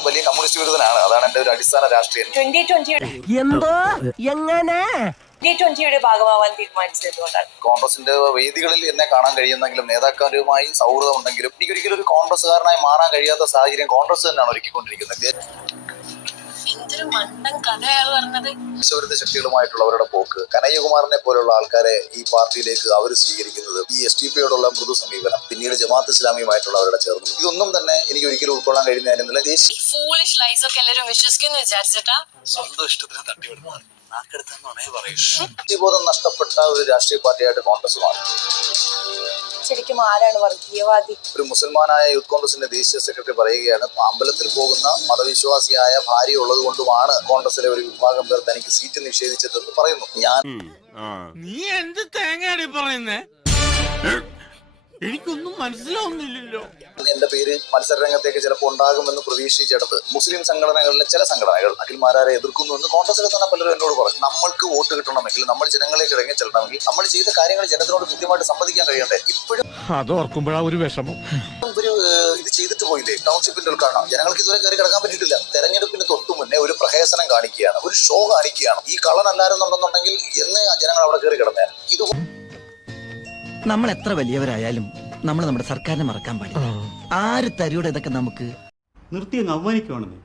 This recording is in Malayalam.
തീർച്ചയായിട്ടും വലിയ കമ്മ്യൂണിസ്റ്റ് വിരുദ്ധനാണ്. അതാണ് എന്റെ ഒരു അടിസ്ഥാന രാഷ്ട്രീയം. 2020 ഭാഗമാവാൻ തീരുമാനിച്ചതുകൊണ്ടാണ്. കോൺഗ്രസിന്റെ വേദികളിൽ എന്നെ കാണാൻ കഴിയുന്നെങ്കിലും നേതാക്കന്മാരുമായി സൗഹൃദം ഉണ്ടെങ്കിലും എനിക്കൊരിക്കലും ഒരു കോൺഗ്രസ്സുകാരനായി മാറാൻ കഴിയാത്ത സാഹചര്യം കോൺഗ്രസ് തന്നെയാണ് ഒരുക്കിക്കൊണ്ടിരിക്കുന്നത്. ദേശവിരുദ്ധ ശക്തികളുമായിട്ടുള്ളവരുടെ പോക്ക്, കനയ്യകുമാറിനെ പോലുള്ള ആൾക്കാരെ ഈ പാർട്ടിയിലേക്ക് അവർ സ്വീകരിക്കുന്നത്, ഈ SDPയോടുള്ള മൃദു സമീപനം, പിന്നീട് ജമാഅത്ത് ഇസ്ലാമിയുമായിട്ടുള്ളവരുടെ ചേർന്നു, ഇതൊന്നും തന്നെ എനിക്ക് ഒരിക്കലും ഉൾക്കൊള്ളാൻ കഴിയുന്നതില്ല. സ്വന്തം ഇഷ്ടത്തിന് തട്ടിവിടുന്നതാണ്. ബോധം നഷ്ടപ്പെട്ട ഒരു രാഷ്ട്രീയ പാർട്ടിയായിട്ട് കോൺഗ്രസ് മാറി. ശരിക്കും ആരാണ് വർഗീയവാദി? ഒരു മുസൽമാനായ യൂത്ത് കോൺഗ്രസിന്റെ ദേശീയ സെക്രട്ടറി പറയുകയാണ്, അമ്പലത്തിൽ പോകുന്ന മതവിശ്വാസിയായ ഭാര്യ ഉള്ളത് കൊണ്ടുമാണ് കോൺഗ്രസിലെ ഒരു വിഭാഗം പേർ തനിക്ക് സീറ്റ് നിഷേധിച്ചതെന്ന് പറയുന്നു. നീ എന്ത് തേങ്ങയാണ് പറയുന്നേ? എനിക്കൊന്നും മനസ്സിലാവുന്നില്ലല്ലോ. എന്റെ പേര് മത്സരരംഗത്തേക്ക് ചിലപ്പോൾ ഉണ്ടാകുമെന്ന് പ്രതീക്ഷിച്ചെടുത്ത് മുസ്ലിം സംഘടനകളിലെ ചില സംഘടനകൾ അഖിൽമാരെ എതിർക്കുന്നു എന്ന് കോൺഗ്രസിലെ തന്നെ പലരും എന്നോട് പറഞ്ഞു. നമ്മൾക്ക് വോട്ട് കിട്ടണമെങ്കിൽ, നമ്മൾ ജനങ്ങളിലേക്ക് ഇറങ്ങി ചെല്ലണമെങ്കിൽ, നമ്മൾ ചെയ്ത കാര്യങ്ങൾ ജനത്തിനോട് കൃത്യമായിട്ട് സംവദിക്കാൻ കഴിയണ്ടേ? ഇപ്പോഴും അതോർക്കുമ്പോഴാ ഒരു വിഷമം. ഇവര് ഇത് ചെയ്തിട്ട് പോയില്ലേ? ടൗൺഷിപ്പിന്റെ ഉദ്ഘാടനം ജനങ്ങൾക്ക് ഇതുവരെ കയറി കിടക്കാൻ പറ്റിയിട്ടില്ല. തെരഞ്ഞെടുപ്പിന് തൊട്ടു മുന്നേ ഒരു പ്രഹസനം കാണിക്കുകയാണ്, ഒരു ഷോ കാണിക്കുകയാണ്. ഈ കള്ളനല്ലായിരുന്നുണ്ടെന്നുണ്ടെങ്കിൽ എന്ന് ജനങ്ങൾ അവിടെ കയറി കിടന്നേ. ഇത് നമ്മൾ എത്ര വലിയവരായാലും നമ്മൾ നമ്മുടെ സർക്കാരിനെ മറക്കാൻ പാടില്ല. ആര് തരൂടെ ഇതൊക്കെ നമുക്ക് നിർത്തി അങ്ങ് അവമാനിക്കുവാണെന്നേ.